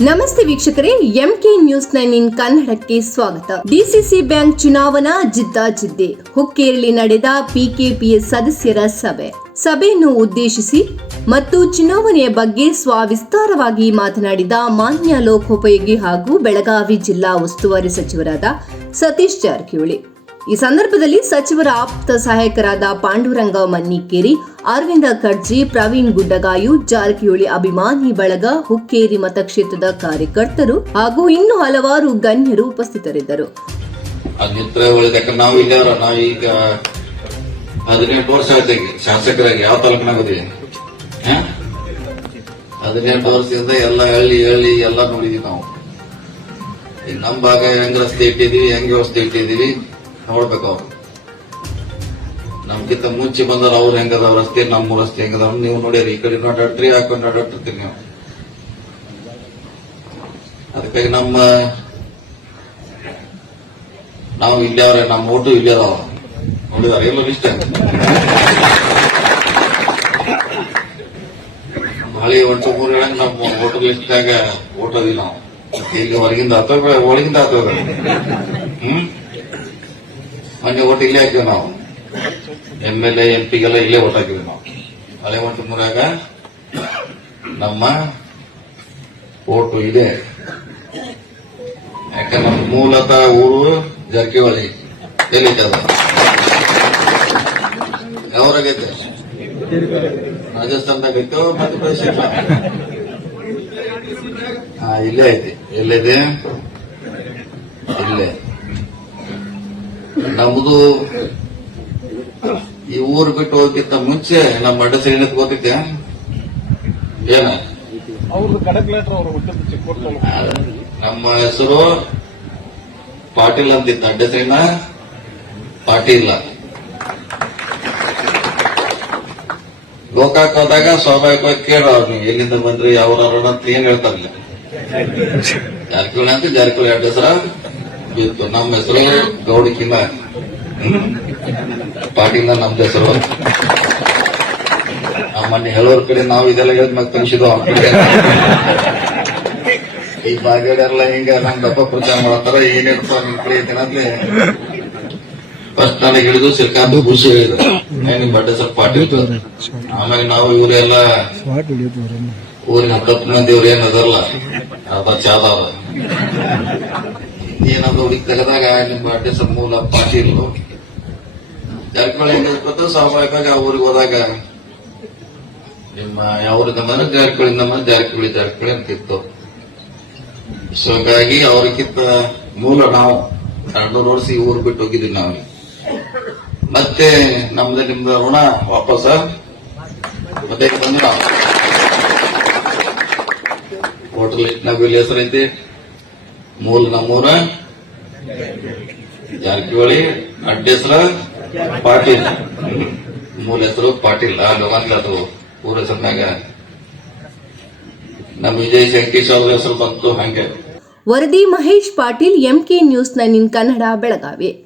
ನಮಸ್ತೆ ವೀಕ್ಷಕರೇ MK news nine ಕನ್ನಡಕ್ಕೆ ಸ್ವಾಗತ. ಡಿಸಿಸಿ ಬ್ಯಾಂಕ್ ಚುನಾವಣಾ ಜಿದ್ದಾಜಿದ್ದೆ. ಹುಕ್ಕೇರಿಯಲ್ಲಿ ನಡೆದ ಪಿಕೆಪಿಎಸ್ ಸದಸ್ಯರ ಸಭೆ. ಸಭೆಯನ್ನು ಉದ್ದೇಶಿಸಿ ಮತ್ತು ಚುನಾವಣೆಯ ಬಗ್ಗೆ ಸ್ವಾವಿಸ್ತಾರವಾಗಿ ಮಾತನಾಡಿದ ಮಾನ್ಯ ಲೋಕೋಪಯೋಗಿ ಹಾಗೂ ಬೆಳಗಾವಿ ಜಿಲ್ಲಾ ಉಸ್ತುವಾರಿ ಸಚಿವರಾದ ಸತೀಶ್ ಜಾರಕಿಹೊಳಿ. ಈ ಸಂದರ್ಭದಲ್ಲಿ ಸಚಿವರ ಆಪ್ತ ಸಹಾಯಕರಾದ ಪಾಂಡುರಂಗ ಮನ್ನಿಕೇರಿ, ಅರವಿಂದ ಖರ್ಜಿ ಪ್ರವೀಣ್ ಗುಡ್ಡಗಾಯು, ಜಾರಕಿಹೊಳಿ ಅಭಿಮಾನಿ ಬಳಗ, ಹುಕ್ಕೇರಿ ಮತಕ್ಷೇತ್ರದ ಕಾರ್ಯಕರ್ತರು ಹಾಗೂ ಇನ್ನು ಹಲವಾರು ಗಣ್ಯರು ಉಪಸ್ಥಿತರಿದ್ದರು. ಹದಿನೆಂಟು ವರ್ಷ ಆಯ್ತು ಶಾಸಕರಾಗಿ ಯಾವ ತಾಲೂಕಿನಾಗ ಓದಿವಿ ಹ? ಹದಿನೆಂಟು ವರ್ಷದಿಂದ ಎಲ್ಲ ಹಳ್ಳಿ ಹಳ್ಳಿ ಎಲ್ಲ ನೋಡಿದೀವಿ ನಾವು. ನಮ್ಮ ಭಾಗ ಹೆಂಗ್ ರಸ್ತೆ ಇಟ್ಟಿದೀವಿ, ಹೆಂಗ್ ವ್ಯವಸ್ಥೆ ಇಟ್ಟಿದೀವಿ. ನೋಡ್ಬೇಕು ಅವ್ರು ನಮ್ಗಿಂತ ಮುಂಚೆ ಬಂದವ್ರು ಅವ್ರು ಹೆಂಗದಾವ ರಸ್ತೆ ನಮ್ಮ ರಸ್ತೆ ಹೆಂಗದಾವ ನೀವು ನೋಡ್ಯಾರ ಈ ಕಡೆ ಅಡ್ಡಾಡ್ರಿ ಹಾಕೊಂಡು ಅಡ್ಡಾಡ್ತಿರ್ತೀರಿ ನೀವು. ಅದಕ್ಕಾಗಿ ನಮ್ಮ, ನಾವು ಇಲ್ಲೇ ಅವ್ರೆ, ನಮ್ಮ ಓಟು ಇಲ್ಲೇ ಅದಾವ. ನೋಡಿದಾರೆ ಎಲ್ಲ ಇಷ್ಟ? ಮಳೆ ಒಂಟು ಮೂರು ಹೇಳಂಗ್ ನಮ್ಮ ಓಟು ಲಿಸ್ಟ್ನಾಗ ಓಟೋದಿಲ್ಲ. ನಾವು ಇಲ್ಲಿ ಹೊರಗಿಂದ ಅಥವಾ ಒಳಗಿಂದ ಅಥವಾ ಹ್ಮ್? ಮೊನ್ನೆ ಓಟ್ ಇಲ್ಲೇ ಹಾಕಿವಿ ನಾವು. ಎಂ ಎಲ್ ಎ, ಎಂ ಪಿಗೆಲ್ಲ ಇಲ್ಲೇ ಓಟ್ ಹಾಕಿವಿ ನಾವು. ಹಳೆ ಮೂರಾಗ ನಮ್ಮ ಓಟು ಇದೆ. ಯಾಕಂದ್ರೆ ನಮ್ಮ ಮೂಲತಃ ಊರು ಜಾರಕಿಹೊಳಿ. ಎಲ್ಲಿದೆ ಅದು? ಯಾವ್ರಾಗೈತೆ ರಾಜಸ್ಥಾನದಾಗ ಐತೋ ಮಧ್ಯಪ್ರದೇಶ ಪ್ರದೇಶ ಹಾ, ಇಲ್ಲೇ ಐತಿ ಎಲ್ಲಿದೆ? ಇಲ್ಲೇ. ನಮ್ದು ಈ ಊರು ಬಿಟ್ಟು ಹೋಗಿಂತ ಮುಂಚೆ ನಮ್ಮ ಅಡ್ಡ ಶ್ರೀನತ್ ಗೊತ್ತಿದ್ದೆ ಏನ? ನಮ್ಮ ಹೆಸರು ಪಾಟೀಲ್ ಅಂತಿತ್ತು. ಅಡ್ಡ ಶ್ರೀನ ಪಾಟೀಲ್. ಗೋಕಾಕ್ ಹೋದಾಗ ಸ್ವಾಭಾವಿಕವಾಗಿ ಕೇಳೋರು ನೀವು ಎಲ್ಲಿಂದ ಬಂದ್ರಿ ಯಾವ ಅಂತ ಏನ್ ಹೇಳ್ತಾರಲ್ಲ ಜಾರಕಿಹೊಳಿ ಅಂತ ಜಾರಕಿಹೊಳಿ ಅಡ್ಡ ಹೆಸರ ಇತ್ತು. ನಮ್ಮ ಹೆಸರು ಗೌಡಿಕಿನ ಪಾಟೀಲ್ ನಮ್ದ ಹೆಸರು ನಮ್ಮನ್ನ ಮೊನ್ನೆ ಹೇಳೋರ್ ಕಡೆ ನಾವು ಇದೆಲ್ಲ ಹೇಳಿದ್ ಮತ್ತೆ ಕನ್ಸಿದ್ವು ಅವ್ರ ಕಡೆ. ಈ ಬಾಗೇಡೆಲ್ಲ ಹಿಂಗ ನಮ್ ದಪ್ಪ ಪ್ರಚಾರ ಮಾಡ್ತಾರ ಏನೇನಪ್ಪ ನಿಮ್ ಕಡೆ ಐತೇನಂದ್ರೆ ಫಸ್ಟ್ ನನಗೆ ಹಿಡಿದು ಸಿಕ್ಕಾಂತ ಖುಷಿ ಹೇಳಿದ್ರು. ನಿಮ್ ಬಡ್ಡೆ ಸ್ವಲ್ಪ ಪಾಟಿ ಆಮೇಲೆ ನಾವು ಇವರೆಲ್ಲ ಊರಿನ ಹತ್ತತ್ತು ಮಂದಿ ಇವ್ರು ಏನ್ ಅದಲ್ಲ ಅದ ಚಾದ ಏನಾದ್ರು ಹುಡುಗಿ ತೆಗೆದಾಗ ನಿಮ್ ಬಡ್ಡೆ ಸ್ವಲ್ಪ ಮೂಲ ಪಾಟೀಲ್ ಜಾರಕಿಹೊಳಿ ಹೆಂಗ ಗೊತ್ತು ಸ್ವಾಭಾವಿಕವಾಗಿ ಆ ಊರಿಗೆ ಹೋದಾಗ ನಿಮ್ಮ ಯಾವ್ರಿಗೆ ಬಂದ್ರೆ ಜಾರಕಿಹೊಳಿ ಬಂದ್ರೆ ಜಾರಕಿಹೊಳಿ ಜಾರಕಿಹೊಳಿ ಅಂತಿತ್ತು. ಸೊ ಹಾಗಾಗಿ ಅವ್ರಿಗಿಂತ ಮೂಲ ನಾವು ಎರಡು ನೋಡಿಸಿ ಊರು ಬಿಟ್ಟು ಹೋಗಿದ್ದೀವಿ ನಾವು. ಮತ್ತೆ ನಮ್ದು ನಿಮ್ದು ಋಣ ವಾಪಸ್. ಮತ್ತೆ ನಾವು ಹೋಟೆಲ್ ಇಟ್ನಾಗ ಇಲ್ಲಿ ಹೆಸರೈತಿ ಮೂಲ ನಮ್ಮೂರ ಜಾರಕಿಹೊಳಿ ಅಡ್ಡ ಹೆಸರು. ಪಾಟೀಲ್. ಮೂಲ ಹೆಸರು ಪಾಟೀಲ್. ಆ ಬಂದ್ಲ ಅದು ಊರ ಹೆಸರಿನಾಗ. ನಮ್ಮ ವಿಜಯ್ ಶಂಕೇಶ್ ಅವ್ರ ಹೆಸರು ಬಂತು ಹಂಗೆ. ವರದಿ Mahesh Patil MK news nine Kannada Belagavi.